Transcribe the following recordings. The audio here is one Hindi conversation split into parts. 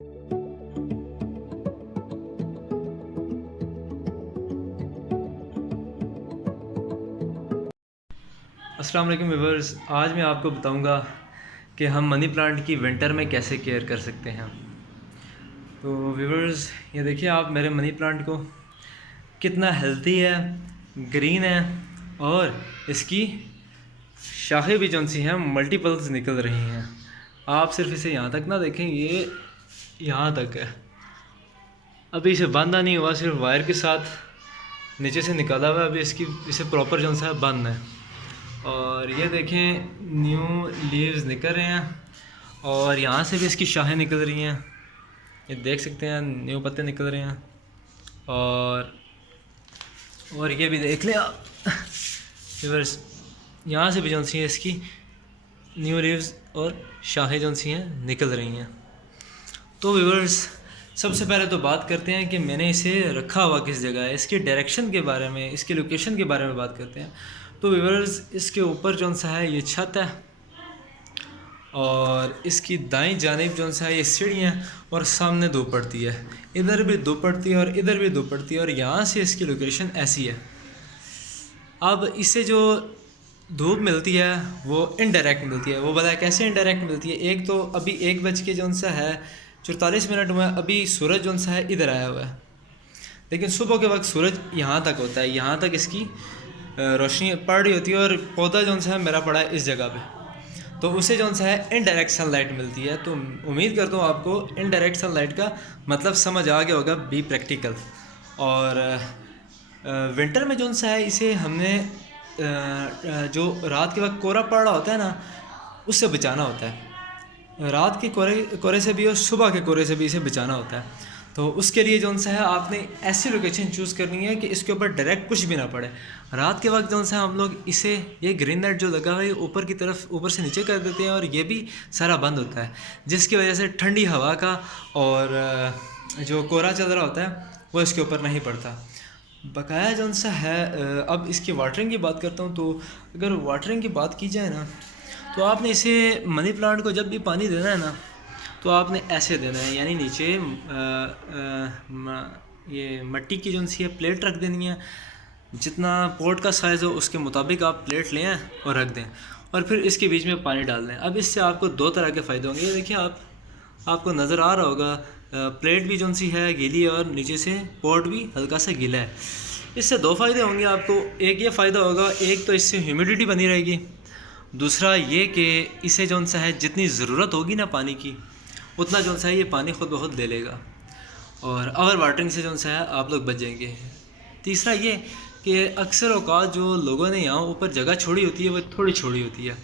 अस्सलाम वालेकुम व्यूअर्स, आज मैं आपको बताऊंगा कि हम मनी प्लांट की विंटर में कैसे केयर कर सकते हैं। तो व्यूअर्स, ये देखिए आप मेरे मनी प्लांट को, कितना हेल्दी है, ग्रीन है और इसकी शाखें भी जो सी हैं मल्टीपल्स निकल रही हैं। आप सिर्फ इसे यहाँ तक ना देखें, ये यहाँ तक है, अभी इसे बांधा नहीं हुआ, सिर्फ वायर के साथ नीचे से निकाला हुआ है। अभी इसे प्रॉपर जो सा है बंद है। और ये देखें न्यू लीव्स निकल रहे हैं और यहाँ से भी इसकी शाखें निकल रही हैं, ये देख सकते हैं न्यू पत्ते निकल रहे हैं। और ये भी देख लें आप व्यूअर्स, यहाँ से भी जो सी है इसकी न्यू लीव्स और शाखें जो सी हैं निकल रही हैं। तो व्यूअर्स, सबसे पहले तो बात करते हैं कि मैंने इसे रखा हुआ किस जगह है, इसके डायरेक्शन के बारे में, इसके लोकेशन के बारे में बात करते हैं। तो व्यूअर्स, इसके ऊपर जो सा है ये छत है और इसकी दाईं जानिब जो सा है ये सीढ़ियाँ और सामने धूप पड़ती है, इधर भी धूप पड़ती है और इधर भी धूप पड़ती है और यहाँ से इसकी लोकेशन ऐसी है। अब इससे जो धूप मिलती है वो इनडायरेक्ट मिलती है। वो बताया कैसे इनडायरेक्ट मिलती है। एक तो अभी 1 बज के जो सा है 44 मिनट हुआ है, अभी सूरज जो सा है इधर आया हुआ है, लेकिन सुबह के वक्त सूरज यहाँ तक होता है, यहाँ तक इसकी रोशनी पड़ रही होती है और पौधा जो सा है मेरा पड़ा है इस जगह पे, तो उसे जो सा है इनडायरेक्ट सनलाइट मिलती है। तो उम्मीद करता हूँ आपको इनडायरेक्ट सनलाइट का मतलब समझ आ गया होगा, बी प्रैक्टिकल। और विंटर में जो सा है इसे हमने जो रात के वक्त कोहरा पड़ रहा होता है ना, उससे बचाना होता है। रात के कोहरे से भी और सुबह के कोहरे से भी इसे बचाना होता है। तो उसके लिए जो सा है आपने ऐसी लोकेशन चूज़ करनी है कि इसके ऊपर डायरेक्ट कुछ भी ना पड़े। रात के वक्त जो सा हम लोग इसे, ये ग्रीन नेट जो लगा हुआ है ऊपर की तरफ, ऊपर से नीचे कर देते हैं और ये भी सारा बंद होता है, जिसकी वजह से ठंडी हवा का और जो कोहरा चल रहा होता है वो इसके ऊपर नहीं पड़ता। बकाया जो सा है, अब इसकी वाटरिंग की बात करता हूँ। तो अगर वाटरिंग की बात की जाए ना, तो आपने इसे मनी प्लांट को जब भी पानी देना है ना, तो आपने ऐसे देना है, यानी नीचे ये मट्टी की जो सी है प्लेट रख देनी है, जितना पोट का साइज़ हो उसके मुताबिक आप प्लेट लें और रख दें, और फिर इसके बीच में पानी डाल दें। अब इससे आपको 2 तरह के फ़ायदे होंगे। ये देखिए आपको नज़र आ रहा होगा, प्लेट भी जो सी है गीली और नीचे से पोट भी हल्का सा गीला है। इससे 2 फ़ायदे होंगे आपको। एक ये फ़ायदा होगा, एक तो इससे ह्यूमिडिटी बनी रहेगी, दूसरा ये कि इसे जो सा है जितनी ज़रूरत होगी ना पानी की, उतना जो सा है ये पानी ख़ुद ब खुद ले लेगा और ओवर वाटरिंग से जो सा है आप लोग बच जाएंगे। तीसरा ये कि अक्सर औकात जो लोगों ने यहाँ ऊपर जगह छोड़ी होती है वो थोड़ी छोड़ी होती है।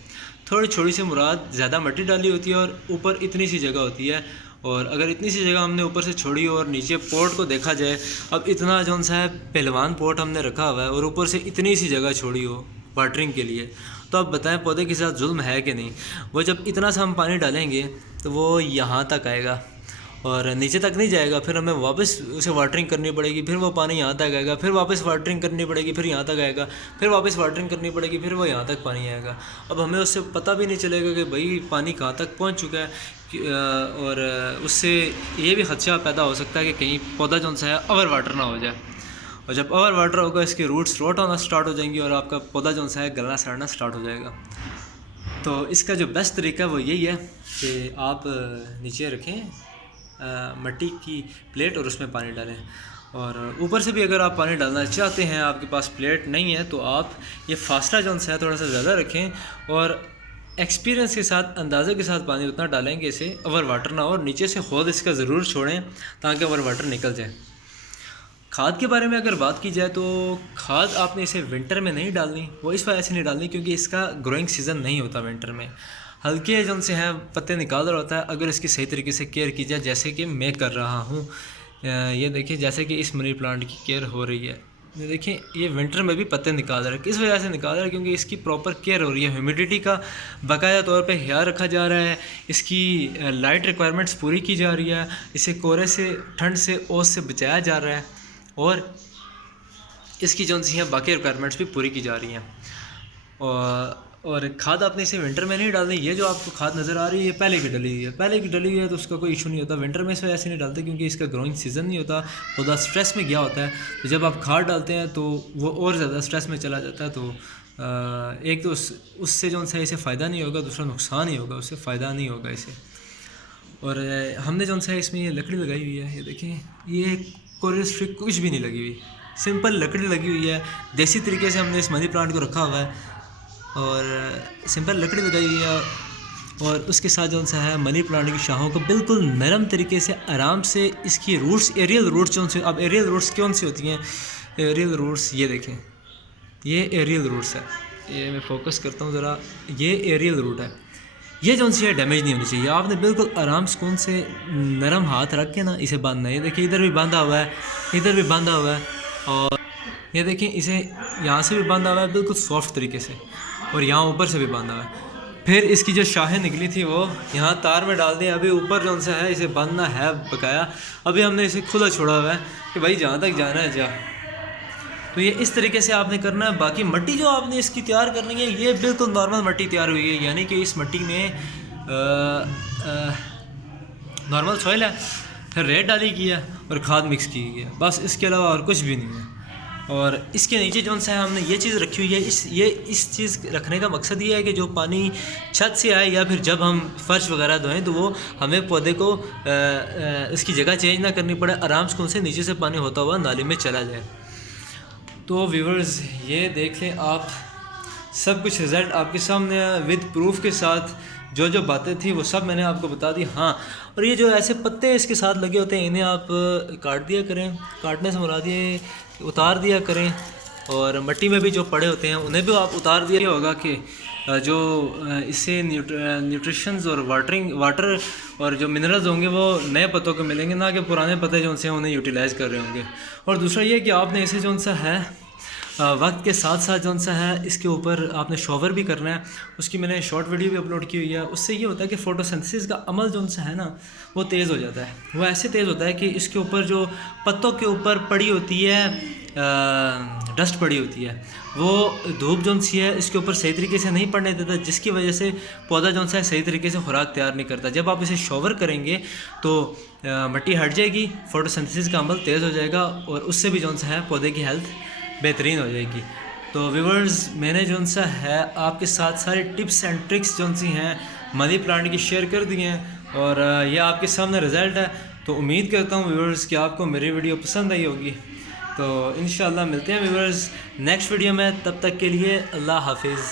थोड़ी छोड़ी से मुराद ज़्यादा मिट्टी डाली होती है और ऊपर इतनी सी जगह होती है। और अगर इतनी सी जगह हमने ऊपर से छोड़ी और नीचे पोट को देखा जाए, अब इतना जो सा है पहलवान पोट हमने रखा हुआ है और ऊपर से इतनी सी जगह छोड़ी हो वाटरिंग के लिए, तो अब बताएं पौधे के साथ जुल्म है कि नहीं। वो जब इतना सा हम पानी डालेंगे तो वो यहाँ तक आएगा और नीचे तक नहीं जाएगा, फिर हमें वापस उसे वाटरिंग करनी पड़ेगी, फिर वो पानी यहाँ तक आएगा, फिर वापस वाटरिंग करनी पड़ेगी, फिर यहाँ तक आएगा, फिर वापस वाटरिंग करनी पड़ेगी, फिर वो यहाँ तक पानी आएगा। अब हमें उससे पता भी नहीं चलेगा कि भाई पानी कहाँ तक पहुँच चुका है। और उससे ये भी खदशा पैदा हो सकता है कि कहीं पौधा जो सा है ओवर वाटर ना हो जाए, और जब ओवर वाटर होगा इसके रूट्स रोट होना स्टार्ट हो जाएंगी और आपका पौधा जो सा है गलना सड़ना स्टार्ट हो जाएगा। तो इसका जो बेस्ट तरीका वो यही है कि आप नीचे रखें मिट्टी की प्लेट और उसमें पानी डालें, और ऊपर से भी अगर आप पानी डालना चाहते हैं, आपके पास प्लेट नहीं है, तो आप ये फासला जो सा है थोड़ा सा ज़्यादा रखें और एक्सपीरियंस के साथ, अंदाज़े के साथ पानी उतना डालें कि इसे ओवर वाटर ना हो, और नीचे से खोद इसका ज़रूर छोड़ें ताकि ओवर वाटर निकल जाए। खाद के बारे में अगर बात की जाए तो खाद आपने इसे विंटर में नहीं डालनी। वो इस वजह से नहीं डालनी क्योंकि इसका ग्रोइंग सीज़न नहीं होता विंटर में। हल्के जो से हैं पत्ते निकाल रहा होता है, अगर इसकी सही तरीके से केयर की जाए, जैसे कि मैं कर रहा हूँ। ये देखिए जैसे कि इस मनी प्लांट की केयर हो रही है, ये देखिए ये विंटर में भी पत्ते निकाल रहा है। किस वजह से निकाल रहा है? क्योंकि इसकी प्रॉपर केयर हो रही है, ह्यूमिडिटी का बाकायदा तौर पे ख्याल रखा जा रहा है, इसकी लाइट रिक्वायरमेंट्स पूरी की जा रही है, इसे कोहरे से, ठंड से, ओस से बचाया जा रहा है, और इसकी जो सी है बाकी रिक्वायरमेंट्स भी पूरी की जा रही हैं। और और खाद आपने इसे विंटर में नहीं डालनी। ये जो आपको खाद नज़र आ रही है ये पहले की डली हुई है, पहले की डली हुई है तो उसका कोई इशू नहीं होता। विंटर में इस वजह से नहीं डालते क्योंकि इसका ग्रोइंग सीज़न नहीं होता, पौधा स्ट्रेस में गया होता है। तो जब आप खाद डालते हैं तो वो और ज़्यादा स्ट्रेस में चला जाता है। तो एक तो उससे जो सा इसे फ़ायदा नहीं होगा, दूसरा नुकसान ही होगा, उससे फ़ायदा नहीं होगा इसे। और हमने जो सा इसमें ये लकड़ी लगाई हुई है, ये देखें, ये कोरियर स्ट्रिक कुछ भी नहीं लगी हुई, सिंपल लकड़ी लगी हुई है। देसी तरीके से हमने इस मनी प्लांट को रखा हुआ है और सिंपल लकड़ी लगाई हुई है। और उसके साथ जो सा है मनी प्लांट की शाखों को बिल्कुल नरम तरीके से आराम से इसकी रूट्स, एरियल रूट्स जो से, अब एरियल रूट्स कौन सी होती हैं, एरियल रूट्स ये देखें, ये एरियल रूट्स है, ये मैं फोकस करता हूँ ज़रा, ये एरियल रूट है। ये जो सी है डैमेज नहीं होनी चाहिए, आपने बिल्कुल आराम सुकून से नरम हाथ रख के ना इसे बांधना है। ये देखिए इधर भी बांधा हुआ है, इधर भी बांधा हुआ है, और ये देखें इसे यहाँ से भी बांधा हुआ है बिल्कुल सॉफ्ट तरीके से, और यहाँ ऊपर से भी बांधा हुआ है। फिर इसकी जो शाखें निकली थी वो यहाँ तार में डाल दी। अभी ऊपर जो सा है इसे बांधना है बकाया, अभी हमने इसे खुला छोड़ा हुआ है कि भाई जहाँ तक जाना है जा। तो ये इस तरीके से आपने करना है। बाकी मिट्टी जो आपने इसकी तैयार करनी है ये बिल्कुल नॉर्मल मिट्टी तैयार हुई है, यानी कि इस मिट्टी में नॉर्मल सॉइल है, फिर रेत डाली गई है और खाद मिक्स की गई है, बस इसके अलावा और कुछ भी नहीं है। और इसके नीचे जो सा है हमने ये चीज़ रखी हुई है, इस चीज़ रखने का मकसद ये है कि जो पानी छत से आए या फिर जब हम फर्श वगैरह धोएं तो वो हमें पौधे को इसकी जगह चेंज ना करनी पड़े, आराम से उनसे नीचे से पानी होता हुआ नाली में चला जाए। तो व्यूवर्स ये देख लें आप, सब कुछ रिज़ल्ट आपके सामने विद प्रूफ के साथ, जो जो बातें थी वो सब मैंने आपको बता दी। हाँ, और ये जो ऐसे पत्ते इसके साथ लगे होते हैं इन्हें आप काट दिया करें, काटने से मुराद ये उतार दिया करें, और मिट्टी में भी जो पड़े होते हैं उन्हें भी आप उतार दिया होगा कि जो इससे न्यूट्रिशंस और वाटर और जो मिनरल्स होंगे वो नए पत्तों को मिलेंगे, ना कि पुराने पत्ते जो उनसे उन्हें यूटिलाइज़ कर रहे होंगे। और दूसरा ये कि आपने इसे जो सा है वक्त के साथ साथ जो सा है इसके ऊपर आपने शॉवर भी करना है, उसकी मैंने शॉर्ट वीडियो भी अपलोड की हुई है। उससे ये होता है कि फोटोसिंथेसिस का अमल जो सा है ना वो तेज़ हो जाता है। वो ऐसे तेज़ होता है कि इसके ऊपर जो पत्तों के ऊपर पड़ी होती है डस्ट पड़ी होती है, वो धूप जो सी है इसके ऊपर सही तरीके से नहीं पड़ने देता, जिसकी वजह से पौधा जो सा है सही तरीके से खुराक तैयार नहीं करता। जब आप इसे शॉवर करेंगे तो मिट्टी हट जाएगी, फोटोसिंथेसिस का अमल तेज़ हो जाएगा, और उससे भी जो सा है पौधे की हेल्थ बेहतरीन हो जाएगी। तो व्यूवर्स मैंने जो सा है आपके साथ सारे टिप्स एंड ट्रिक्स जो सी हैं मनी प्लांट की शेयर कर दी हैं, और ये आपके सामने रिज़ल्ट है। तो उम्मीद करता हूँ व्यूवर्स कि आपको मेरी वीडियो पसंद आई होगी। तो इंशाल्लाह मिलते हैं व्यूवर्स नेक्स्ट वीडियो में, तब तक के लिए अल्लाह हाफिज़।